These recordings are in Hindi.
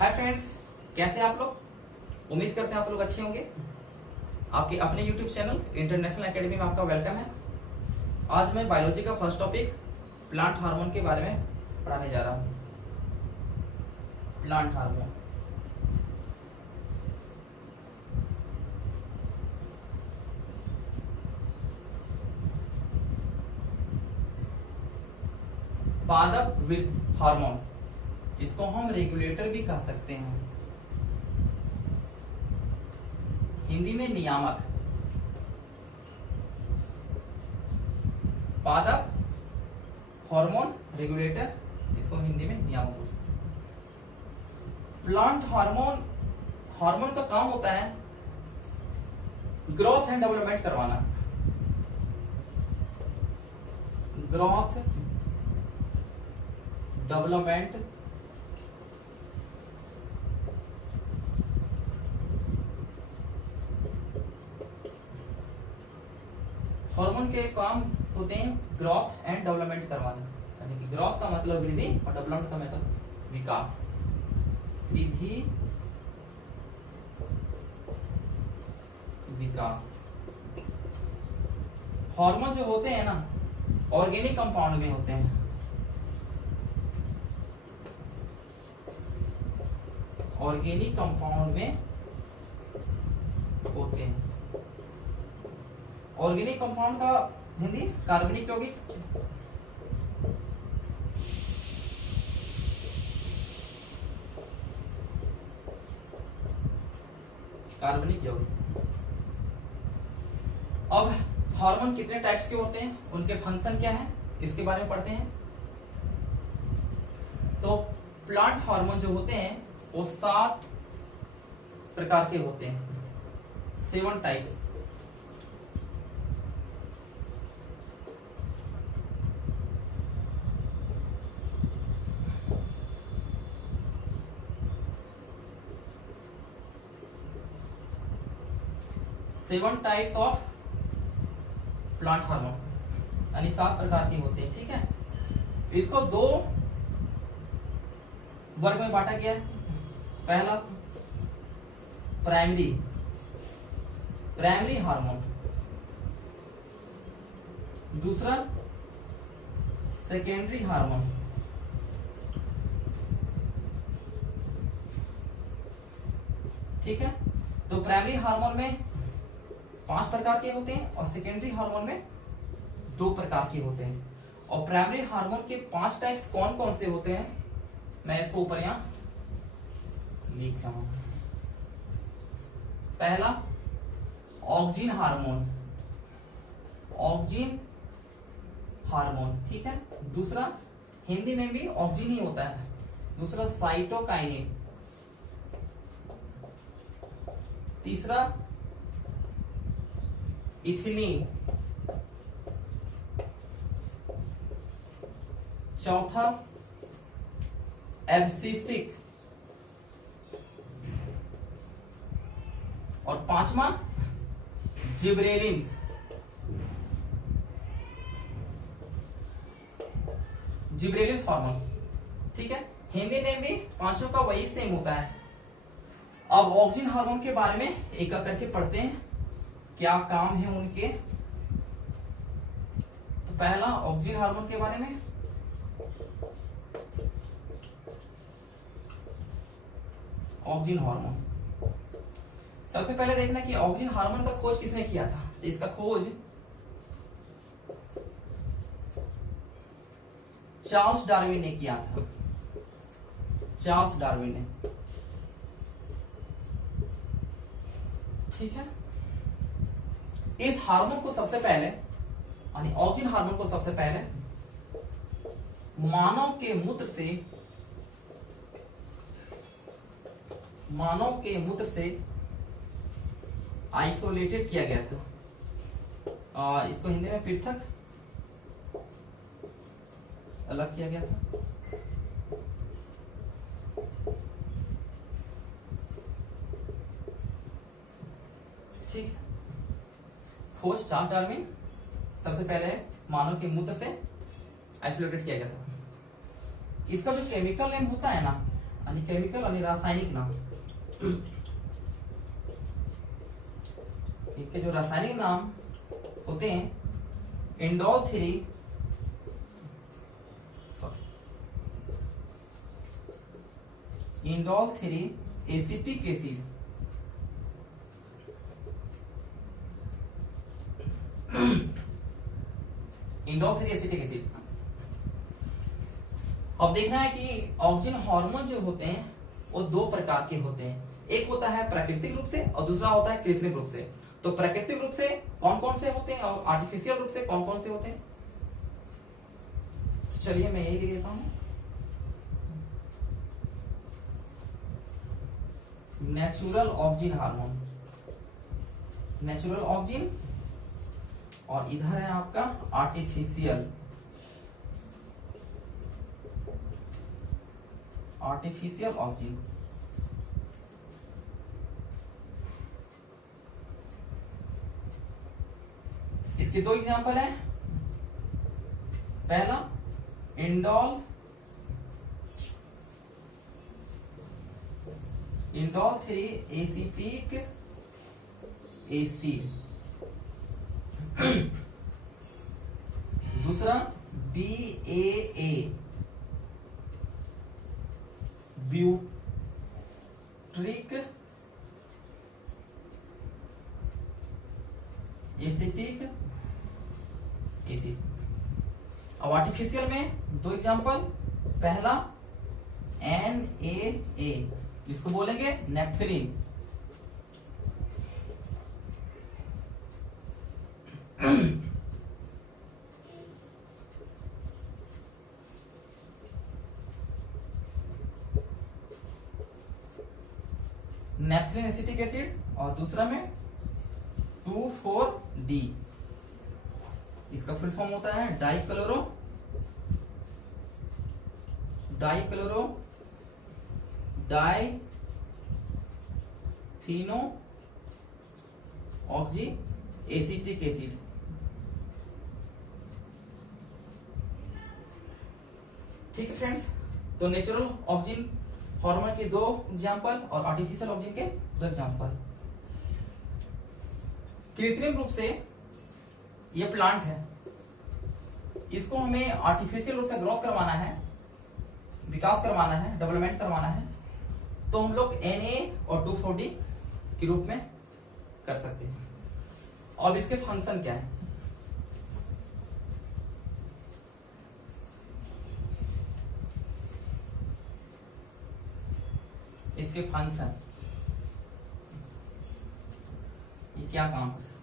हाय फ्रेंड्स, कैसे आप लोग। उम्मीद करते हैं आप लोग अच्छे होंगे। आपके अपने यूट्यूब चैनल इंटरनेशनल एकेडमी में आपका वेलकम है। आज मैं बायोलॉजी का फर्स्ट टॉपिक प्लांट हार्मोन के बारे में पढ़ाने जा रहा हूँ। प्लांट हार्मोन पादप विद हार्मोन, इसको हम रेगुलेटर भी कह सकते हैं, हिंदी में नियामक। पादप हार्मोन रेगुलेटर, इसको हिंदी में नियामक बोल सकते हैं। प्लांट हार्मोन का काम होता है ग्रोथ एंड डेवलपमेंट करवाना। ग्रोथ डेवलपमेंट हार्मोन के काम होते हैं ग्रोथ एंड डेवलपमेंट करवाना। यानी कि ग्रोथ का मतलब वृद्धि और डेवलपमेंट का मतलब विकास। वृद्धि विकास। हार्मोन जो होते हैं ना, ऑर्गेनिक कंपाउंड में होते हैं। ऑर्गेनिक कंपाउंड में होते हैं। ऑर्गेनिक कंपाउंड का हिंदी कार्बनिक यौगिक। कार्बनिक यौगिक। अब हार्मोन कितने टाइप्स के होते हैं, उनके फंक्शन क्या है, इसके बारे में पढ़ते हैं। तो प्लांट हार्मोन जो होते हैं वो 7 प्रकार के होते हैं, 7 types. Seven types of plant hormone, यानी 7 प्रकार के होते हैं। ठीक है, इसको 2 वर्ग में बांटा गया है। पहला प्राइमरी हार्मोन, दूसरा सेकेंडरी हार्मोन, ठीक है। तो प्राइमरी हार्मोन में 5 प्रकार के होते हैं और सेकेंडरी हार्मोन में 2 प्रकार के होते हैं। और प्राइमरी हार्मोन के 5 टाइप्स कौन कौन से होते हैं, मैं इसको ऊपर यहां लिख रहा हूं। पहला ऑक्सिन हार्मोन, ठीक है। दूसरा, हिंदी में भी ऑक्सिन ही होता है। दूसरा साइटोकाइनिन। तीसरा इथिलीन। चौथा एब्सिसिक। और 5वां जिब्रेलिन्स। जिब्रेलिन्स हार्मोन, ठीक है। हिंदी में भी 5 का वही सेम होता है। अब ऑक्सिन हार्मोन के बारे में एक एक करके पढ़ते हैं, क्या काम है उनके। तो पहला ऑक्सिन हार्मोन के बारे में। ऑक्सिन हार्मोन, सबसे पहले देखना कि ऑक्सिन हार्मोन का खोज किसने किया था। तो इसका खोज चार्ल्स डार्विन ने किया था। चार्ल्स डार्विन ने, ठीक है। इस हार्मोन को सबसे पहले, यानी ऑक्सिन हार्मोन को सबसे पहले मानव के मूत्र से आइसोलेटेड किया गया था। इसको हिंदी में पृथक, अलग किया गया था। ठीक है। खोज चार्ल्स डार्विन, सबसे पहले मानव के मूत्र से आइसोलेटेड किया गया था। इसका जो केमिकल नेम होता है ना, यानी केमिकल यानी रासायनिक नाम। इनके जो रासायनिक नाम होते हैं, indole 3, indole 3 acetic acid, indole 3 acetic acid. अब देखना है कि ऑक्सीजन हार्मोन जो होते हैं वो दो प्रकार के होते हैं, एक होता है प्राकृतिक रूप से और दूसरा होता है कृत्रिम रूप से। तो प्राकृतिक रूप से कौन कौन से होते हैं और आर्टिफिशियल रूप से कौन कौन से होते हैं, चलिए मैं यही लिख देता हूं। Natural oxygen hormone, natural oxygen, और इधर है आपका आर्टिफिशियल, आर्टिफिशियल ऑक्सीजन। इसके दो एग्जांपल हैं। पहला इंडोल, इंडोल 3 एसिटिक एसिड, दूसरा BAA, ब्यूट्रिक एसिटिक एसिड। अब आर्टिफिशियल में दो एग्जांपल, पहला NaA, जिसको बोलेंगे नेपथलीन, नेपथलीन एसिटिक एसिड, और दूसरा में 2,4-D, इसका फुल फॉर्म होता है डाइक्लोरो डाइफिनो ऑक्सी एसिटिक एसिड। ठीक है फ्रेंड्स, तो नेचुरल ऑक्सीजन हार्मोन के दो एग्जांपल और आर्टिफिशियल ऑक्सीजन के दो एग्जांपल। कृत्रिम रूप से ये प्लांट है, इसको हमें आर्टिफिशियल रूप से ग्रोथ करवाना है, विकास करवाना है, डेवलपमेंट करवाना है, तो हम लोग Na और 2,4-D के रूप में कर सकते हैं। और इसके फंक्शन क्या है, इसके फंक्शन, ये क्या काम कर सकते हैं।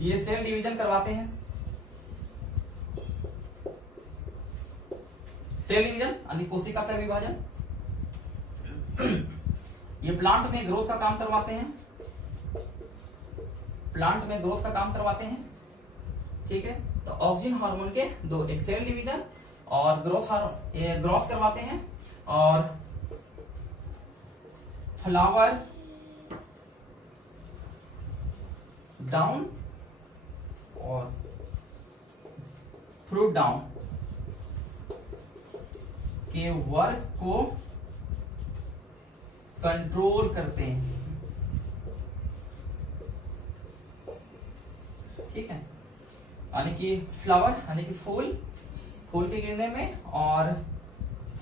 ये सेल डिवीजन करवाते हैं, सेल डिवीजन यानी कोशिका का विभाजन। ये प्लांट में ग्रोथ का काम करवाते हैं, प्लांट में ग्रोथ का काम करवाते हैं। ठीक है, तो ऑक्सीजन हार्मोन के दो, एक सेल डिवीजन और ग्रोथ करवाते हैं, और फ्लावर डाउन और फ्रूट डाउन के वर्क को कंट्रोल करते हैं। ठीक है, यानी कि फ्लावर यानी कि फूल के गिरने में, और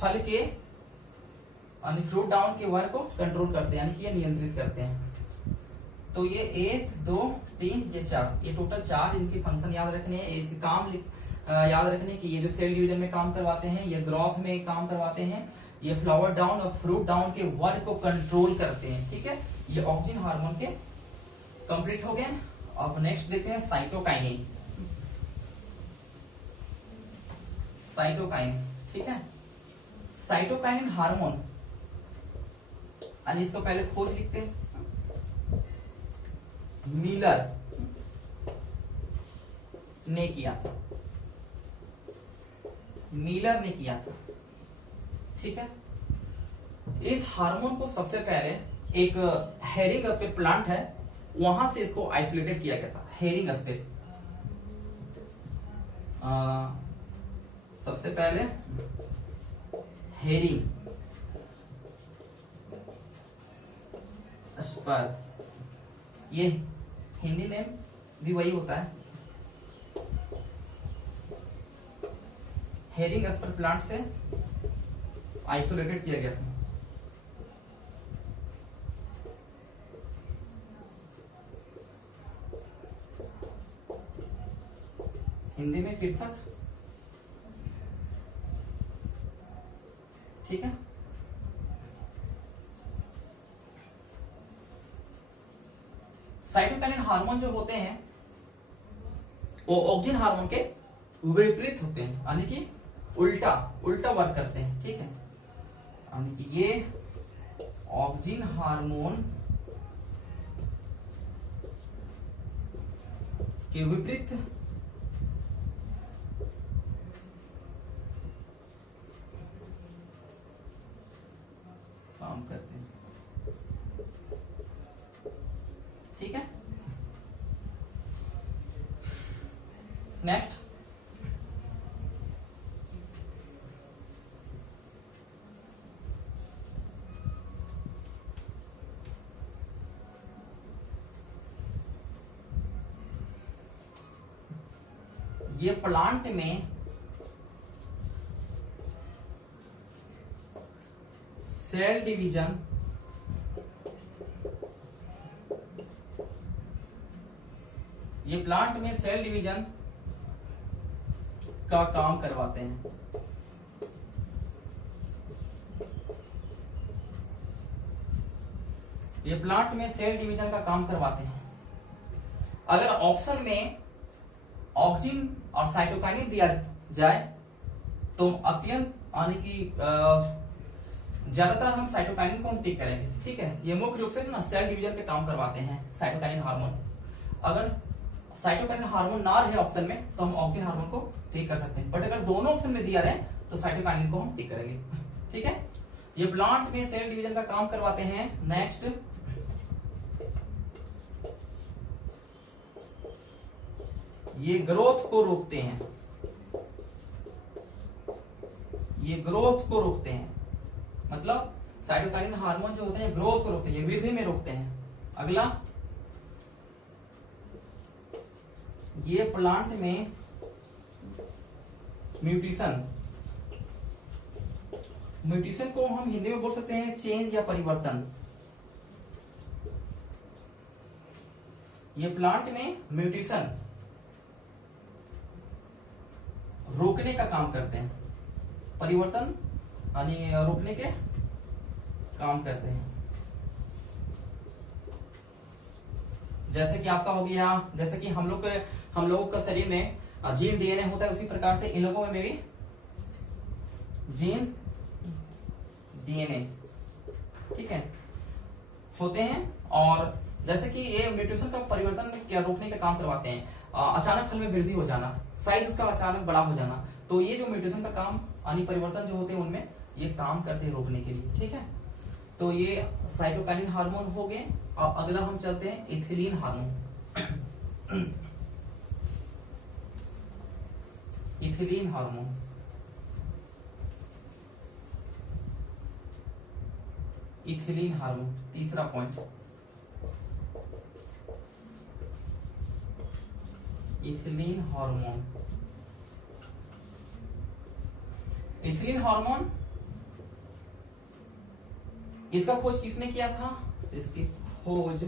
फल के यानी फ्रूट डाउन के वर्क को कंट्रोल करते हैं, यानी कि ये नियंत्रित करते हैं। तो ये 1, 2, 3, ये 4, ये टोटल 4 इनके फंक्शन याद रखने हैं। इसके काम याद रखने की, ये जो सेल डिवीजन में काम करवाते हैं, ये ग्रोथ में काम करवाते हैं, ये फ्लावर डाउन और फ्रूट डाउन के वर्क को कंट्रोल करते हैं। ठीक है, ये ऑक्सीजन हार्मोन के कंप्लीट हो गए। अब नेक्स्ट देखते हैं साइटोकाइनिन। साइटोकाइनिन, ठीक है, साइटोकाइनिन हार्मोन, इसको पहले खोज लिखते हैं। मिलर ने किया था, मिलर ने किया था। ठीक है, इस हार्मोन को सबसे पहले एक हेरिंग स्पेर प्लांट है, वहां से इसको आइसोलेटेड किया गया था। हेरिंग स्पेर सबसे पहले हेरिंग स्पर, ये हिंदी नेम भी वही होता है। हेरिंग स्पर प्लांट से आइसोलेटेड किया गया था। हिंदी में पृथक, ठीक है। साइटोकाइनिन हार्मोन जो होते हैं वो ऑक्सिन हार्मोन के विपरीत होते हैं, यानी कि उल्टा वर्क करते हैं, ठीक है। यानी कि ये ऑक्सिन हार्मोन के विपरीत काम करते हैं, ठीक है। नेक्स्ट, ये प्लांट में सेल डिवीजन सेल डिवीजन का काम करवाते हैं। ये प्लांट में सेल डिवीजन का काम करवाते हैं। अगर ऑप्शन में ऑक्सिन और साइटोकाइनिन दिया जाए तो अत्यंत, यानी कि ज्यादातर हम साइटोकाइनिन को हम टिक करेंगे, ठीक है। ये मुख्य रूप से ना सेल डिवीजन के काम करवाते हैं साइटोकाइनिन हार्मोन। अगर साइटोकाइनिन हार्मोन ना रहे ऑप्शन में तो हम ऑक्सिन हार्मोन को टिक कर सकते हैं, बट अगर दोनों ऑप्शन में दिया रहे तो साइटोकाइनिन को हम टिक करेंगे, ठीक है। ये प्लांट में सेल डिवीजन का काम करवाते हैं। नेक्स्ट, ये ग्रोथ को रोकते हैं, ये ग्रोथ को रोकते हैं, मतलब साइटोकाइनिन हार्मोन जो होते हैं ग्रोथ को रोकते हैं, ये वृद्धि में रोकते हैं। अगला, ये प्लांट में म्यूटेशन को हम हिंदी में बोल सकते हैं चेंज या परिवर्तन। ये प्लांट में म्यूटेशन रोकने का काम करते हैं, परिवर्तन यानी रोकने के काम करते हैं। जैसे कि आपका हो गया, जैसे कि हम लोगों का शरीर में जीन डीएनए होता है, उसी प्रकार से इन लोगों में भी जीन डीएनए, ठीक है, होते हैं। और जैसे कि ये म्यूटेशन का परिवर्तन क्या रोकने का काम करवाते हैं। अचानक फल में वृद्धि हो जाना, साइज उसका अचानक बड़ा हो जाना, तो ये जो म्यूटेशन का काम यानी परिवर्तन जो होते हैं उनमें ये काम करते हैं रोकने के लिए, ठीक है। तो ये साइटोकाइनिन हार्मोन हो गए। और अगला हम चलते हैं ethylene hormone. Ethylene hormone, ethylene hormone तीसरा point. Ethylene hormone, ethylene hormone इसका खोज किसने किया था? इसकी खोज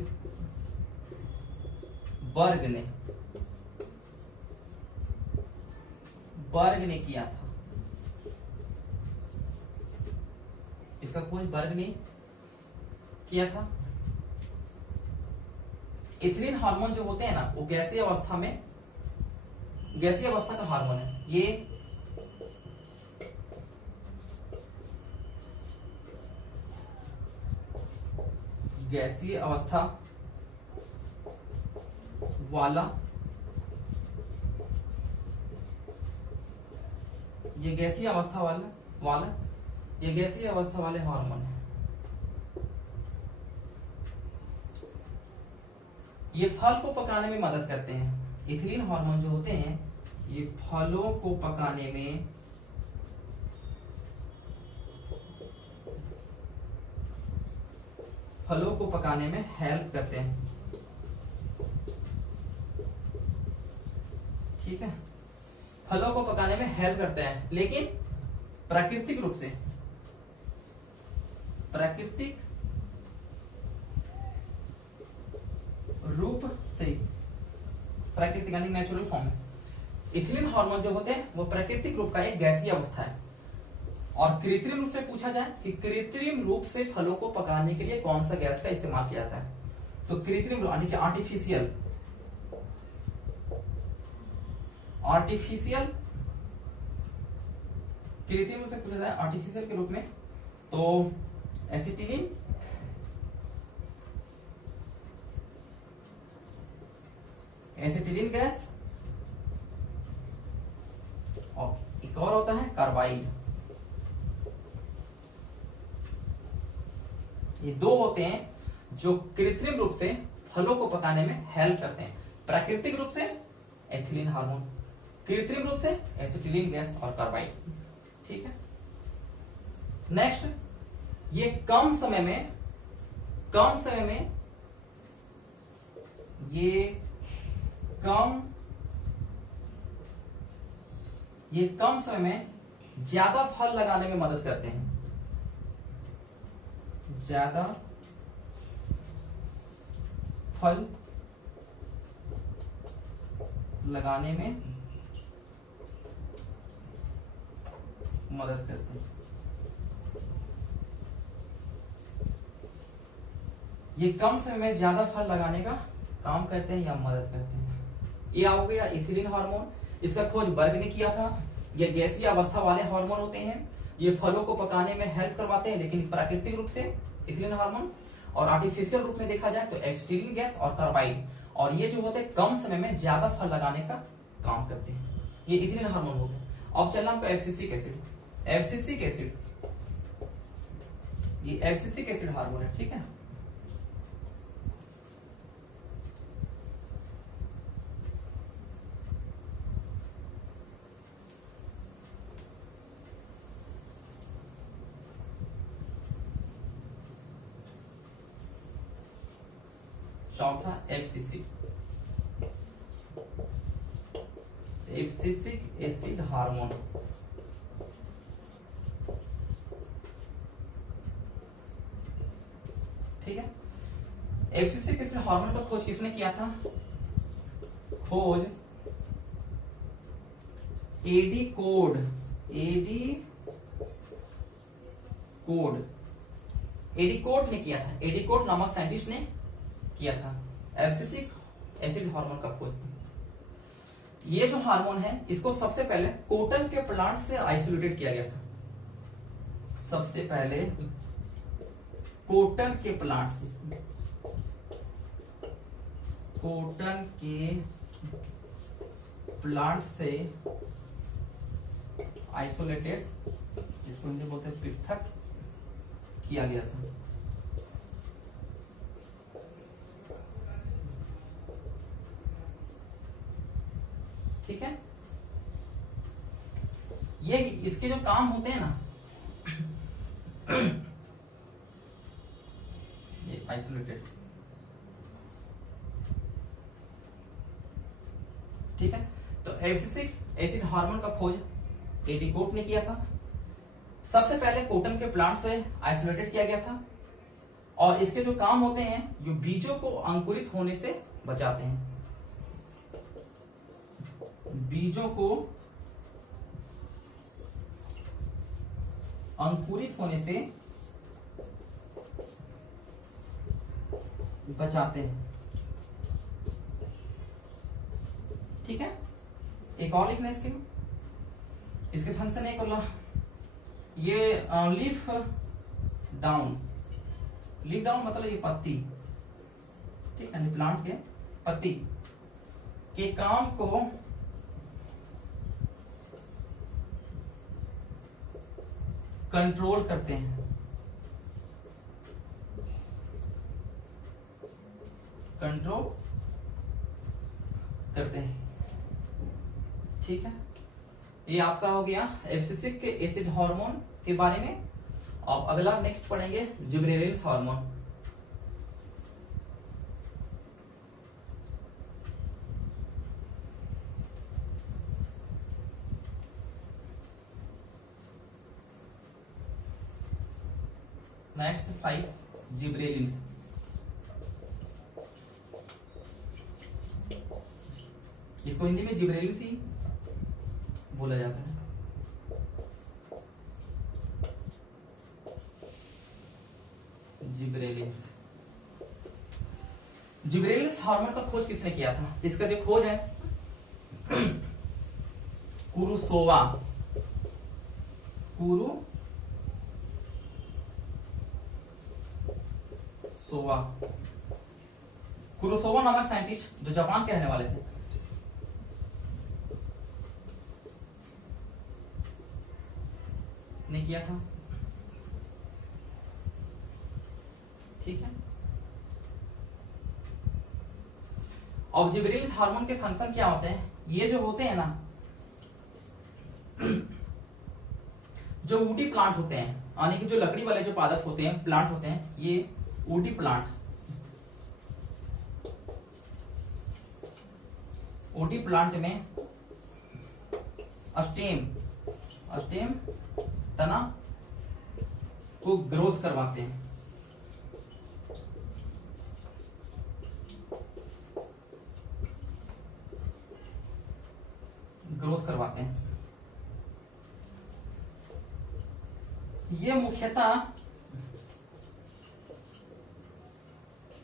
बर्ग ने किया था। इसका खोज बर्ग ने किया था। इथिलीन हार्मोन जो होते हैं ना, वो गैसीय अवस्था का हार्मोन है। ये गैसीय अवस्था वाला, ये गैसीय अवस्था वाले हार्मोन है। ये फल को पकाने में मदद करते हैं। इथिलीन हार्मोन जो होते हैं ये फलों को पकाने में हेल्प करते हैं। ठीक है, फलों को पकाने में हेल्प करते हैं, लेकिन प्राकृतिक रूप से, प्राकृतिक यानी नेचुरल फॉर्म में। इथिलीन हार्मोन जो होते हैं वो प्राकृतिक रूप का एक गैसीय अवस्था है। और कृत्रिम रूप से पूछा जाए कि कृत्रिम रूप से फलों को पकाने के लिए कौन सा गैस का इस्तेमाल किया जाता है, तो कृत्रिम यानी कि आर्टिफिशियल कृत्रिम रूप से पूछा जाए आर्टिफिशियल के रूप में, तो एसिटिलीन, गैस, और एक और होता है कार्बाइड। ये दो होते हैं जो कृत्रिम रूप से फलों को पकाने में हेल्प करते हैं। प्राकृतिक रूप से एथिलीन हार्मोन, कृत्रिम रूप से एसिटिलीन गैस और कार्बाइड। ठीक है, नेक्स्ट, ये कम समय में ज्यादा फल लगाने में मदद करते हैं। ज्यादा फल लगाने में मदद करते हैं। ये कम समय में ज्यादा फल लगाने का काम करते हैं या मदद करते हैं। ये हो गया इथिलीन हार्मोन। इसका खोज बर्ग ने किया था। ये गैसीय अवस्था वाले हार्मोन होते हैं, ये फलों को पकाने में हेल्प करवाते हैं, लेकिन प्राकृतिक रूप से इथिलीन हार्मोन, और आर्टिफिशियल रूप में देखा जाए तो एसिटिलीन गैस और कार्बाइड। और ये जो होते हैं कम समय में ज्यादा फल लगाने का काम करते हैं। ये इथिलीन हार्मोन हो गए। अब चलना पे एब्सिसिक एसिड। ये एब्सिसिक एसिड हार्मोन है। ठीक है, चौथा एब्सिसिक एसिड हार्मोन। ठीक है, एब्सिसिक एसिड हार्मोन का खोज किसने किया था? खोज एडी कोड ने किया था। एडी कोड नामक साइंटिस्ट ने किया था एब्सिसिक एसिड हार्मोन का खोज। ये जो हार्मोन है इसको सबसे पहले कॉटन के प्लांट से आइसोलेटेड किया गया था। सबसे पहले कॉटन के प्लांट से आइसोलेटेड, इसको हिंदी बोलते हैं पृथक किया गया था। ठीक है, ये इसके जो काम होते हैं ना, ये आइसोलेटेड। ठीक है, तो एब्सिसिक एसिड हार्मोन का खोज एडी कोट ने किया था। सबसे पहले कॉटन के प्लांट से आइसोलेटेड किया गया था, और इसके जो काम होते हैं जो बीजों को अंकुरित होने से बचाते हैं। बीजों को अंकुरित होने से बचाते हैं। ठीक है, एक और लिखना इसके फंक्शन एक और, ये लीफ डाउन मतलब ये पत्ती, ठीक है, प्लांट के पत्ती के काम को कंट्रोल करते हैं। कंट्रोल करते हैं। ठीक है, ये आपका हो गया एब्सिसिक एसिड हार्मोन के बारे में। अब अगला नेक्स्ट पढ़ेंगे जिबरेलिन्स हार्मोन। Next 5 gibberellins. इसको हिंदी में जिबरेलिन्स ही बोला जाता है। जिबरेलिन्स। जिबरेलिन्स हार्मोन का खोज किसने किया था? इसका जो खोज है कुरुसोवा कुरुसोवा नामक साइंटिस्ट जो जापान के रहने वाले थे, ने किया था। ठीक है, अब जिबरेलिन्स हार्मोन के फंक्शन क्या होते हैं? ये जो होते हैं ना, जो वुडी प्लांट होते हैं, यानी कि जो लकड़ी वाले जो पादप होते हैं, प्लांट होते हैं, ये वुडी प्लांट, वुडी प्लांट में स्टेम तना को ग्रोथ करवाते हैं। ये मुख्यतः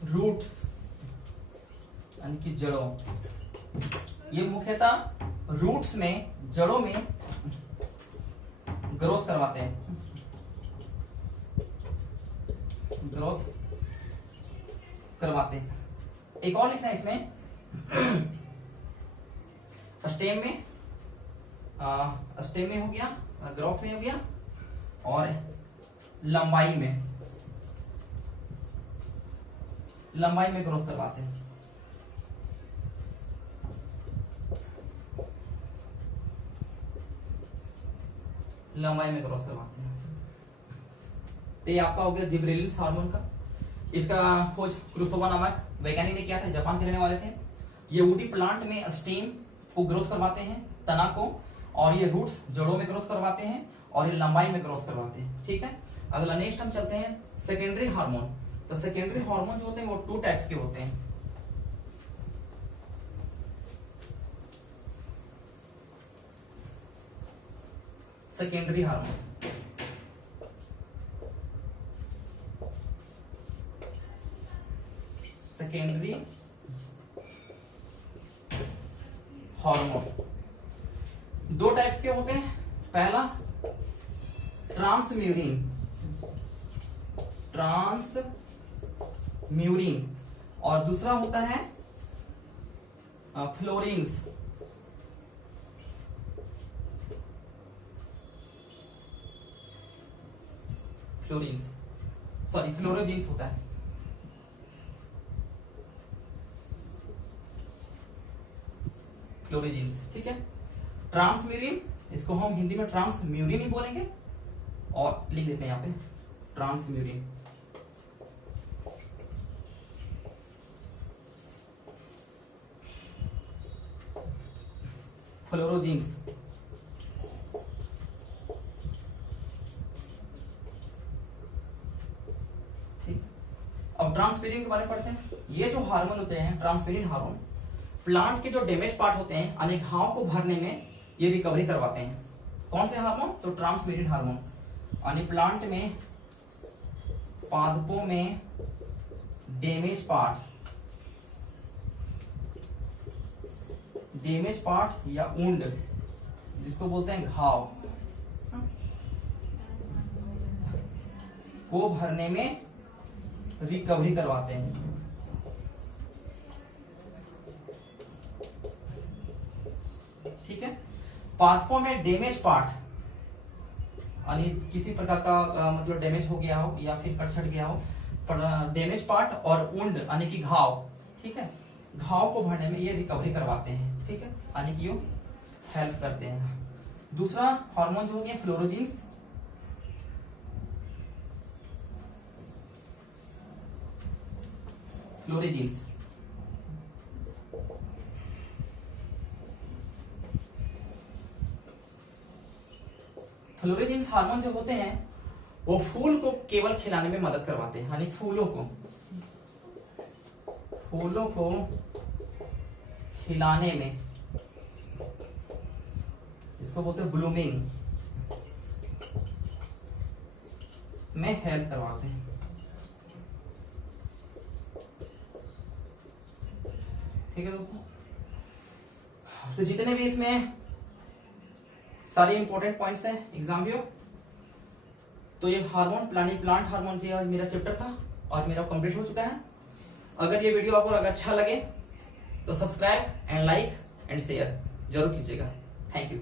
रूट्स यानी कि जड़ों, ये मुख्यतः रूट्स में, जड़ों में ग्रोथ करवाते हैं, एक और लिखना है इसमें, स्टेम में हो गया, ग्रोथ में हो गया, और लंबाई में ग्रोथ करवाते हैं। तो ये आपका हो गया जिबरेलिन्स हार्मोन का। इसका खोज कुरुसोवा नामक वैज्ञानिक ने किया था, जापान के रहने वाले थे। ये वुडी प्लांट में स्टेम को ग्रोथ करवाते हैं, तना को, और ये रूट्स जड़ों में ग्रोथ करवाते हैं, और ये लंबाई में ग्रोथ करवाते हैं। ठीक है, अगला नेक्स्ट हम चलते हैं सेकेंडरी हार्मोन। तो सेकेंडरी हार्मोन जो होते हैं वो 2 टाइप्स के होते हैं। सेकेंडरी हार्मोन, दो टाइप्स के होते हैं। पहला ट्रांसम्यूरिन और दूसरा होता है फ्लोरीन्स। फ्लोरोजीन्स होता है। फ्लोरोजीन्स, ठीक है। ट्रांसम्यूरिन, इसको हम हिंदी में ट्रांसम्यूरिन ही बोलेंगे, और लिख देते हैं यहाँ पे ट्रांसम्यूरिन। फ्लोरोजीन्स, ठीक। अब ट्रांसम्यूरिन के बारे में पढ़ते हैं। ये जो हार्मोन होते हैं ट्रांसम्यूरिन हार्मोन, प्लांट के जो डैमेज पार्ट होते हैं यानी घाव को भरने में ये रिकवरी करवाते हैं। कौन से हार्मोन? तो ट्रांसम्यूरिन हार्मोन, यानी प्लांट में, पादपों में डैमेज पार्ट या वुंड, जिसको बोलते हैं घाव, को भरने में रिकवरी करवाते हैं। ठीक है, पादपों में डैमेज पार्ट, यानी किसी प्रकार का मतलब डैमेज हो गया हो या फिर कट छट गया हो, डैमेज पार्ट और वुंड यानी कि घाव, ठीक है, घाव को भरने में ये रिकवरी करवाते हैं, ठीक है, यानी कि ये हेल्प करते हैं। दूसरा हार्मोन जो हो गया फ्लोरोजिन्स, फ्लोरेजिन्स फ्लोरेजिन्स हार्मोन जो होते हैं वो फूल को केवल खिलाने में मदद करवाते हैं, यानी फूलों को खिलाने में, इसको बोलते हैं ब्लूमिंग में हेल्प करवाते हैं। ठीक है दोस्तों, तो जितने भी इसमें सारे इंपॉर्टेंट पॉइंट्स हैं एग्जाम में, तो ये हार्मोन प्लांट हार्मोन जो आज मेरा चैप्टर था आज मेरा कंप्लीट हो चुका है। अगर ये वीडियो आपको अच्छा लगे तो subscribe and like and share जरूर कीजिएगा। Thank you.